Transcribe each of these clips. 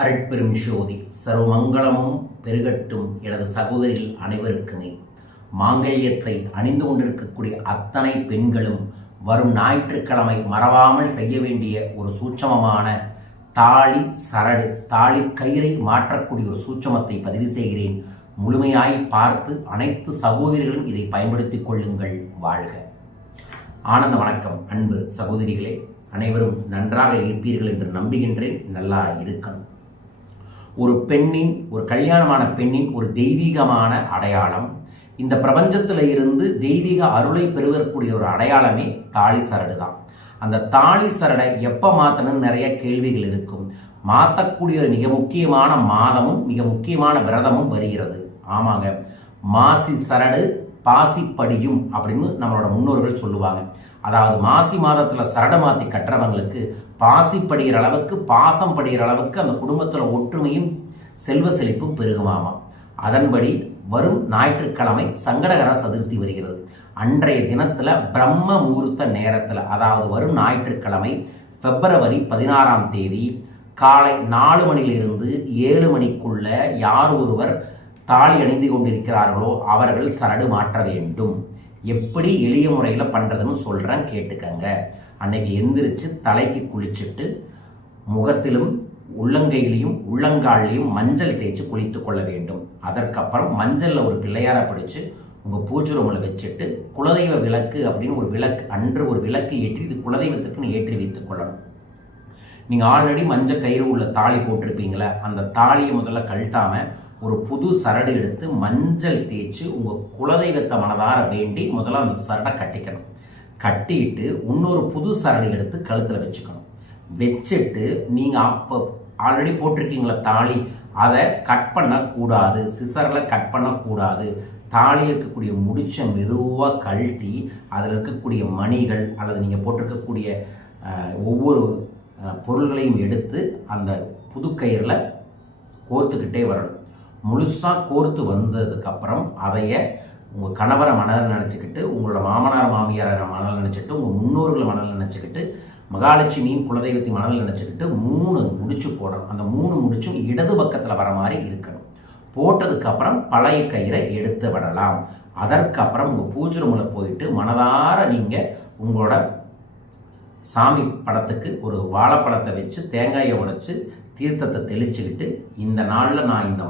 அருட்பெரும் ஜோதி சர்வமங்கலமும் பெருகட்டும் எனது சகோதரிகள் அனைவருக்குமே. மாங்கல்யத்தை அணிந்து கொண்டிருக்கக்கூடிய அத்தனை பெண்களும் வரும் ஞாயிற்றுக்கிழமை மறவாமல் செய்ய வேண்டிய ஒரு சூட்சமமான தாலி சரடு தாலி கயிறை மாற்றக்கூடிய ஒரு சூட்சமத்தை பதிவு செய்கிறேன். முழுமையாய் பார்த்து அனைத்து சகோதரிகளும் இதை பயன்படுத்திக் கொள்ளுங்கள் வாழ்க. ஆனந்த வணக்கம் அன்பு சகோதரிகளே. அனைவரும் நன்றாக இருப்பீர்கள் என்று நம்புகின்றேன். நல்லா இருக்கணும். ஒரு பெண்ணின் ஒரு கல்யாணமான பெண்ணின் ஒரு தெய்வீகமான அடையாளம். இந்த பிரபஞ்சத்தில் இருந்து தெய்வீக அருளை பெறுவதற்குரிய ஒரு அடையாளமே தாலி சரடு தான் அந்த தாலி சரடை எப்போ மாற்றணும்னு நிறைய கேள்விகள் இருக்கும். மாற்றக்கூடிய ஒரு மிக முக்கியமான மாதமும் மிக முக்கியமான விரதமும் வருகிறது. ஆமாங்க. மாசி சரடு பாசிப்படியும் அப்படின்னு நம்மளோட முன்னோர்கள் சொல்லுவாங்க. அதாவது மாசி மாதத்தில் சரடமாத்தி கட்டுறவங்களுக்கு பாசி படிகிற அளவுக்கு பாசம் படிகிற அளவுக்கு அந்த குடும்பத்தில் ஒற்றுமையும் செல்வ செழிப்பும் பெருகுமாமா. அதன்படி வரும் ஞாயிற்றுக்கிழமை சங்கடகர சதுர்த்தி வருகிறது. அன்றைய தினத்தில் பிரம்ம முகூர்த்த நேரத்தில் அதாவது வரும் ஞாயிற்றுக்கிழமை பிப்ரவரி பதினாறாம் தேதி காலை நாலு மணியிலிருந்து ஏழு மணிக்குள்ள யார் ஒருவர் தாலி அணிந்து கொண்டிருக்கிறார்களோ அவர்கள் சரடு மாற்ற வேண்டும். எப்படி எளிய முறையில் பண்ணுறதுன்னு சொல்கிறேன் கேட்டுக்கங்க. அன்னைக்கு எந்திரிச்சு தலைக்கு குளிச்சுட்டு முகத்திலும் உள்ளங்கையிலையும் உள்ளங்கால்லையும் மஞ்சள் தேய்ச்சி குளித்து கொள்ள வேண்டும். அதற்கப்புறம் மஞ்சளில் ஒரு பிள்ளையாரை பிடிச்சு உங்கள் பூஜை ரூமில் வச்சுட்டு குலதெய்வ விளக்கு அப்படின்னு ஒரு விளக்கு அன்று ஒரு விளக்கு ஏற்றி இது குலதெய்வத்திற்குன்னு ஏற்றி வைத்துக் கொள்ளணும். நீங்கள் ஆல்ரெடி மஞ்சள் கயிறு உள்ள தாலி போட்டிருப்பீங்களே அந்த தாலியை முதல்ல கழட்டாமல் ஒரு புது சரடு எடுத்து மஞ்சள் தேய்ச்சி உங்கள் குலதெய்வத்தை மனதார வேண்டி முதல்ல அந்த சரடை கட்டிக்கணும். கட்டிட்டு இன்னொரு புது சரடு எடுத்து கழுத்தில் வச்சுக்கணும். வச்சுட்டு நீங்கள் அப்போ ஆல்ரெடி போட்டிருக்கீங்களா தாலி அதை கட் பண்ணக்கூடாது. சிசரில் கட் பண்ணக்கூடாது. தாலி இருக்கக்கூடிய முடிச்சை மெதுவாக கழட்டி அதில் இருக்கக்கூடிய மணிகள் அல்லது நீங்கள் போட்டிருக்கக்கூடிய ஒவ்வொரு பொருள்களையும் எடுத்து அந்த புது கயிறில் கோர்த்துக்கிட்டே வரணும். முழுசாக கோர்த்து வந்ததுக்கப்புறம் அதைய உங்கள் கணவரை மனதில் நினச்சிக்கிட்டு உங்களோட மாமனார் மாமியாரை மணல் நினச்சிக்கிட்டு உங்கள் முன்னோர்களை மணல் நினச்சிக்கிட்டு மகாலட்சுமியும் குலதெய்வத்தையும் மணல் நினச்சிக்கிட்டு மூணு முடிச்சு போடணும். அந்த மூணு முடிச்சும் இடது பக்கத்தில் வர மாதிரி இருக்கணும். போட்டதுக்கப்புறம் பழைய கயிறை எடுத்து விடலாம். அதற்கப்புறம் உங்கள் பூஜை ரூமில் போயிட்டு மனதார நீங்கள் உங்களோட சாமி படத்துக்கு ஒரு வாழைப்பழத்தை வச்சு தேங்காயை உடைச்சி தீர்த்தத்தை தெளிச்சுக்கிட்டு இந்த நாளில் நான் இந்த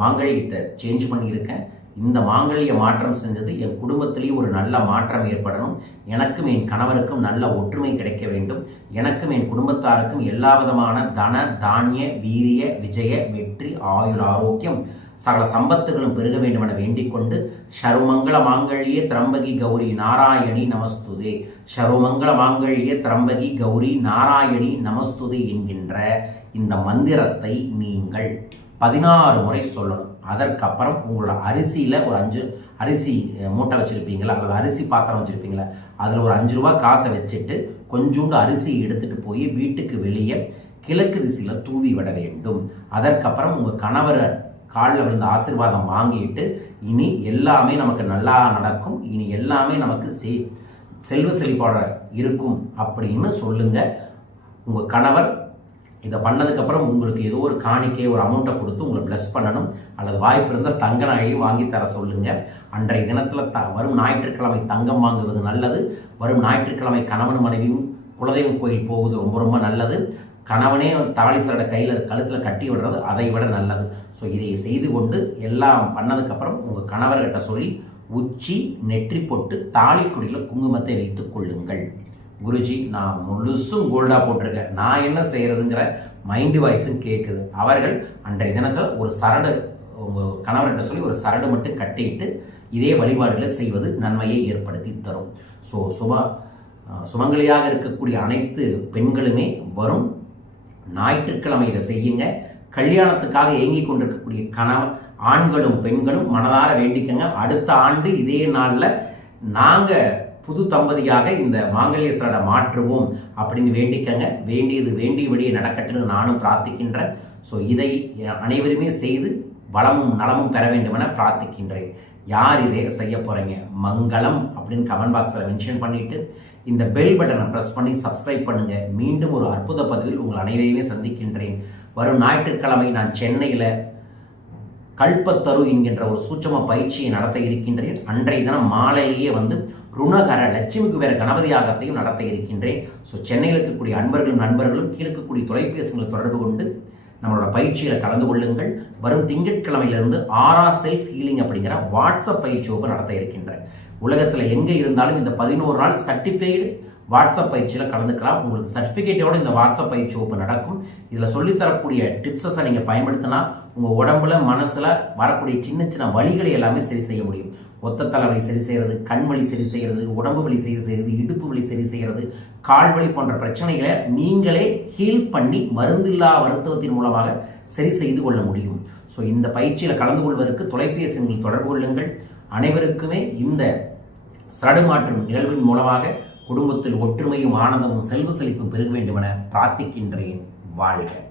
மாங்கல்யத்தை சேஞ்ச் பண்ணியிருக்கேன். இந்த மாங்கல்ய மாற்றம் செஞ்சது என் குடும்பத்திலேயே ஒரு நல்ல மாற்றம் ஏற்படணும். எனக்கும் என் கணவருக்கும் நல்ல ஒற்றுமை கிடைக்க வேண்டும். எனக்கும் என் குடும்பத்தாருக்கும் எல்லா விதமான தன தானிய வீரிய விஜய வெற்றி ஆயுள் ஆரோக்கியம் சகல சம்பத்துகளும் பெருக வேண்டும் என வேண்டிக்கொண்டு சர்வமங்கள மாங்கல்யே திரம்பகி கௌரி நாராயணி நமஸ்துதே. சர்வமங்கள மாங்கல்யே திரம்பகி கௌரி நாராயணி நமஸ்துதே என்கின்ற இந்த மந்திரத்தை நீங்கள் பதினாறு முறை சொல்லணும். அதற்கப்புறம் உங்களோட அரிசியில் ஒரு அஞ்சு அரிசி மூட்டை வச்சுருப்பீங்களா அல்லது அரிசி பாத்திரம் வச்சுருப்பீங்களா அதில் ஒரு அஞ்சு ரூபா காசை வச்சுட்டு கொஞ்சோண்டு அரிசி எடுத்துகிட்டு போய் வீட்டுக்கு வெளியே கிழக்கு திசையில் தூவி விட வேண்டும். அதற்கப்புறம் உங்கள் கணவர் காலில் விழுந்த ஆசீர்வாதம் வாங்கிட்டு இனி எல்லாமே நமக்கு நல்லா நடக்கும் இனி எல்லாமே நமக்கு செ செல்வ செழிப்பாளர் இருக்கும் அப்படின்னு சொல்லுங்கள் உங்கள் கணவர் இதை பண்ணதுக்கப்புறம் உங்களுக்கு ஏதோ ஒரு காணிக்கை ஒரு அமௌண்ட்டை கொடுத்து உங்களை ப்ளஸ் பண்ணணும். அல்லது வாய்ப்பு இருந்தால் தங்க நகையும் வாங்கி தர சொல்லுங்கள் அன்றைய தினத்தில் த வரும் ஞாயிற்றுக்கிழமை தங்கம் வாங்குவது நல்லது. வரும் ஞாயிற்றுக்கிழமை கணவன் மனைவியும் குலதெய்வம் கோயில் போவது ரொம்ப ரொம்ப நல்லது. கணவனே தாலிசரோட கையில் கழுத்தில் கட்டி விடுறது அதை விட நல்லது. ஸோ இதை செய்து கொண்டு எல்லாம் பண்ணதுக்கப்புறம் உங்கள் கணவர்கிட்ட சொல்லி உச்சி நெற்றி போட்டு தாலிக்குடியில் குங்குமத்தை வைத்துக் கொள்ளுங்கள். குருஜி நான் முழுசும் கோல்டாக போட்டிருக்கேன். நான் என்ன செய்கிறதுங்கிற மைண்டு வாய்ஸும் கேட்குது அவர்கள் அன்றைய தினத்தில் ஒரு சரடு உங்கள் கணவர்கிட்ட சொல்லி ஒரு சரடு மட்டும் கட்டிட்டு இதே வழிபாடுகளை செய்வது நன்மையை ஏற்படுத்தி தரும். ஸோ சுப சுமங்கலியாக இருக்கக்கூடிய அனைத்து பெண்களுமே வரும். ஞாயிற்றுக்கிழமை இதை செய்யுங்க. கல்யாணத்துக்காக ஏங்கி கொண்டிருக்கக்கூடிய கணவ ஆண்களும் பெண்களும் மனதார வேண்டிக்கங்க. அடுத்த ஆண்டு இதே நாளில் நாங்கள் புது தம்பதியாக இந்த மாங்கல்ய சரடை மாற்றுவோம் அப்படின்னு வேண்டிக்கங்க. வேண்டியது வேண்டியபடியே நடக்கட்டுன்னு நானும் பிரார்த்திக்கின்றேன். ஸோ இதை அனைவருமே செய்து வளமும் நலமும் பெற வேண்டும் என பிரார்த்திக்கின்றேன். யார் இதை செய்ய போகிறீங்க மங்களம் அப்படின்னு கமெண்ட் பாக்ஸில் மென்ஷன் பண்ணிவிட்டு இந்த பெல் பட்டனை ப்ரெஸ் பண்ணி சப்ஸ்கிரைப் பண்ணுங்கள் மீண்டும் ஒரு அற்புத பதிவில் உங்கள் அனைவரையுமே சந்திக்கின்றேன். வரும் ஞாயிற்றுக்கிழமை நான் சென்னையில் கல்பத்தரு என்கின்ற ஒரு சூட்சம பயிற்சியை நடத்த இருக்கின்றேன். அன்றைய தினம் மாலையிலேயே வந்து ருணகர லட்சுமி குபேர கணபதி யாகத்தையும் நடத்த இருக்கின்றேன். ஸோ சென்னையில் இருக்கக்கூடிய அன்பர்களும் நண்பர்களும் கீழே இருக்கக்கூடிய தொலைபேசிகளை தொடர்பு கொண்டு நம்மளோட பயிற்சியில் கலந்து கொள்ளுங்கள். வரும் திங்கட்கிழமையிலிருந்து ஆரா செல்ஃப் ஹீலிங் அப்படிங்கிற வாட்ஸ்அப் பயிற்சி வகுப்பு நடத்த இருக்கின்றேன். உலகத்தில் எங்கே இருந்தாலும் இந்த பதினோரு நாள் சர்டிஃபைடு வாட்ஸ்அப் பயிற்சியில் கலந்துக்கலாம். உங்களுக்கு சர்டிஃபிகேட்டோட இந்த வாட்ஸ்அப் பயிற்சி வகுப்பு நடக்கும். இதில் சொல்லித்தரக்கூடிய டிப்ஸஸை நீங்கள் பயன்படுத்தினா உங்கள் உடம்புல மனசில் வரக்கூடிய சின்ன சின்ன வழிகளை எல்லாமே சரி செய்ய முடியும். ஒத்த தலைவலி சரி செய்கிறது கண் வலி சரி செய்கிறது உடம்பு வலி சரி செய்கிறது இடுப்பு வலி சரி செய்கிறது கால் வலி போன்ற பிரச்சனைகளை நீங்களே ஹீல் பண்ணி மருந்தில்லா மருத்துவத்தின் மூலமாக சரி செய்து கொள்ள முடியும். ஸோ இந்த பயிற்சியில் கலந்து கொள்வதற்கு தொலைபேசி தொடர்பு கொள்ளுங்கள். அனைவருக்குமே இந்த சரடு மாற்றும் நிகழ்வின் மூலமாக குடும்பத்தில் ஒற்றுமையும் ஆனந்தமும் செல்வ செழிப்பும் பெருக வேண்டுமென பிரார்த்திக்கின்றேன். வாழ்க.